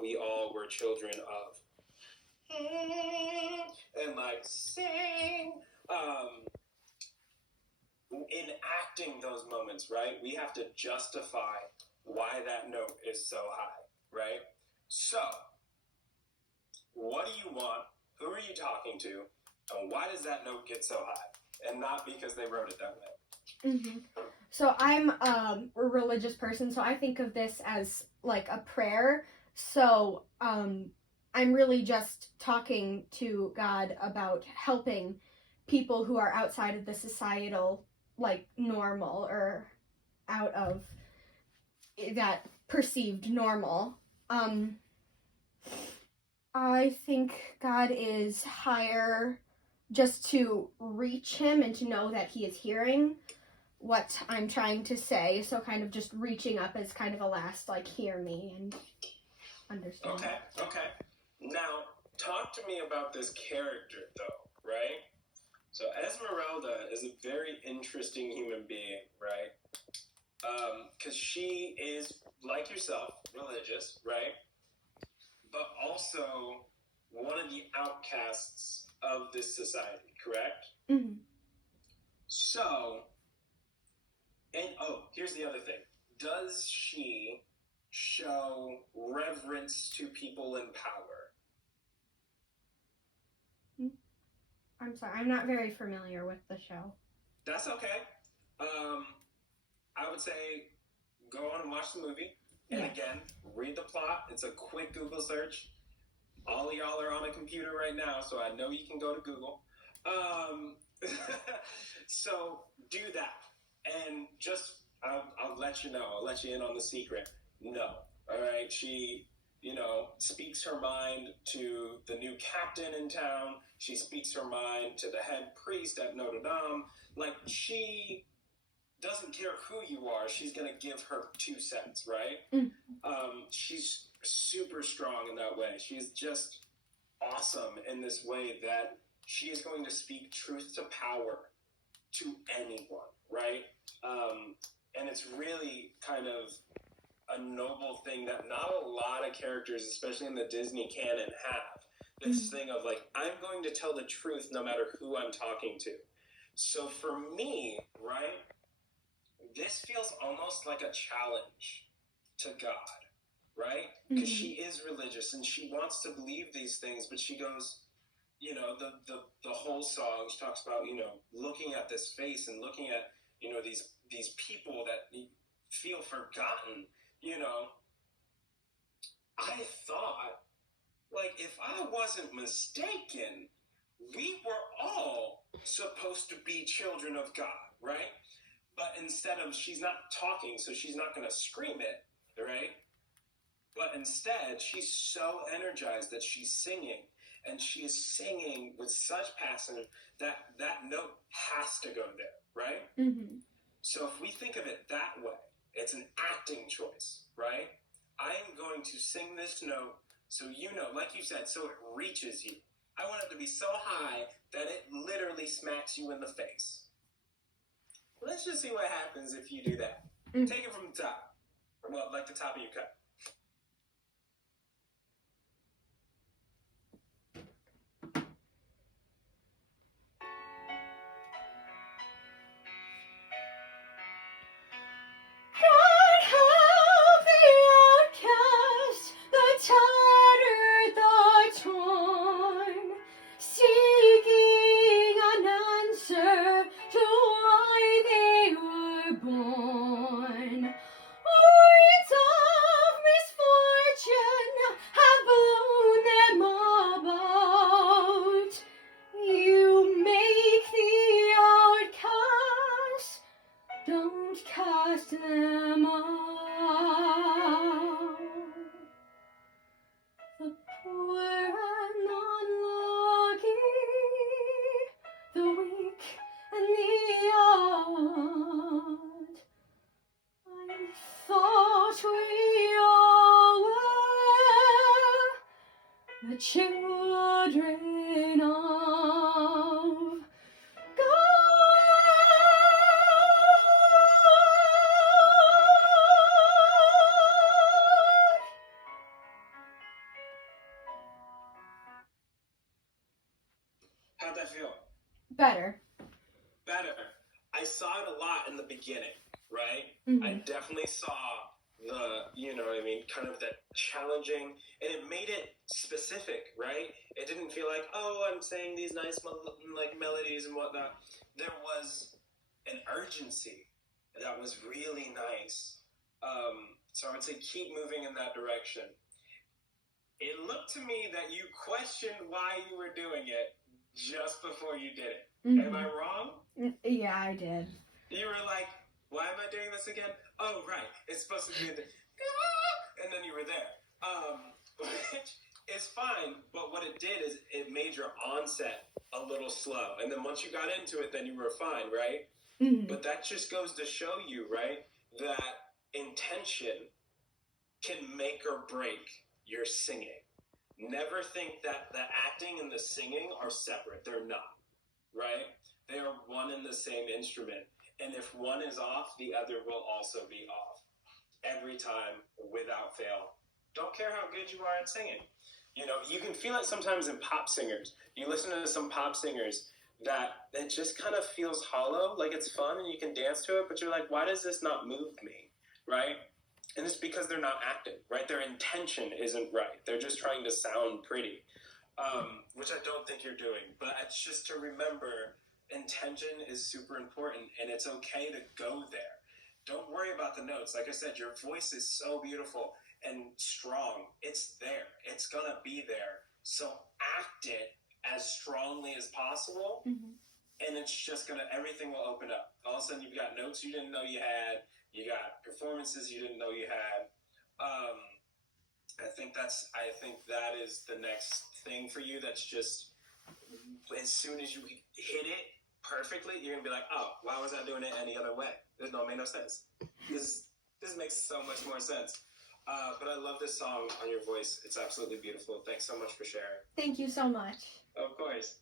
what we all were children of. And like sing. Enacting those moments, right? We have to justify why that note is so high, right? So, what do you want? Who are you talking to? And why does that note get so high? And not because they wrote it that way. Mm-hmm. So I'm a religious person, so I think of this as like a prayer. So I'm really just talking to God about helping people who are outside of the societal, like, normal, or out of that perceived normal. I think God is higher just to reach him and to know that he is hearing what I'm trying to say. So kind of just reaching up as kind of a last, like, hear me and understand. Okay. Now, talk to me about this character, though, right? So Esmeralda is a very interesting human being, right? Because she is, like yourself, religious, right? But also one of the outcasts of this society, correct? Mm-hmm. So, and here's the other thing. Does she show reverence to people in power? I'm sorry, I'm not very familiar with the show. That's okay. I would say go on and watch the movie. And again, read the plot. It's a quick Google search. All of y'all are on a computer right now, so I know you can go to Google. So do that. And just, I'll let you know. I'll let you in on the secret. No. All right? She, speaks her mind to the new captain in town. She speaks her mind to the head priest at Notre Dame. Like, she doesn't care who you are. She's going to give her 2 cents, right? She's super strong in that way. She's just awesome in this way that she is going to speak truth to power to anyone, right? And it's really kind of a noble thing that not a lot of characters, especially in the Disney canon, have. This thing of like, I'm going to tell the truth no matter who I'm talking to. So for me, right, this feels almost like a challenge to God, right? Because she is religious and she wants to believe these things, but she goes, the whole song, she talks about, looking at this face and looking at, these people that feel forgotten, I thought, like, if I wasn't mistaken, we were all supposed to be children of God, right? But instead of, she's not talking, so she's not going to scream it, right? But instead, she's so energized that she's singing. And she is singing with such passion that that note has to go there, right? So if we think of it that way, it's an acting choice, right? I am going to sing this note so like you said, so it reaches you. I want it to be so high that it literally smacks you in the face. Let's just see what happens if you do that. Take it from the top. Well, like the top of your cup. God help the outcast, the tattered, the torn, seeking an answer to why they were born. Winds of misfortune have blown them about. You make the outcast, don't cast them out. The poor and unlucky, the weak and the odd. I thought we all were the children of God. that feel? Better. Better. I saw it a lot in the beginning, right? Mm-hmm. I definitely saw the, you know what I mean, kind of that challenging, and it made it specific, right? It didn't feel like, oh, I'm saying these nice like melodies and whatnot. There was an urgency that was really nice. So I would say keep moving in that direction. It looked to me that you questioned why you were doing it just before you did it. Mm-hmm. Am I wrong? Yeah, I did. You were like, why am I doing this again? Oh, right. It's supposed to be the... And then you were there. Which is fine, but what it did is it made your onset a little slow. And then once you got into it, then you were fine, right? Mm-hmm. But that just goes to show you, right, that intention can make or break your singing. Never think that the acting and the singing are separate. They're not, right? They are one and the same instrument. And if one is off, the other will also be off. Every time, without fail. Don't care how good you are at singing. You know, you can feel it sometimes in pop singers. You listen to some pop singers that it just kind of feels hollow, like it's fun and you can dance to it, but you're like, why does this not move me, right? And it's because they're not acting, right? Their intention isn't right. They're just trying to sound pretty, which I don't think you're doing. But it's just to remember, intention is super important, and it's okay to go there. Don't worry about the notes. Like I said, your voice is so beautiful and strong. It's there. It's going to be there. So act it as strongly as possible, and it's just going to, everything will open up. All of a sudden, you've got notes you didn't know you had. You got performances you didn't know you had. I think that is the next thing for you. That's just, as soon as you hit it perfectly, you're gonna be like, oh, why was I doing it any other way? It made no sense. This makes so much more sense. But I love this song on your voice. It's absolutely beautiful. Thanks so much for sharing. Thank you so much. Of course.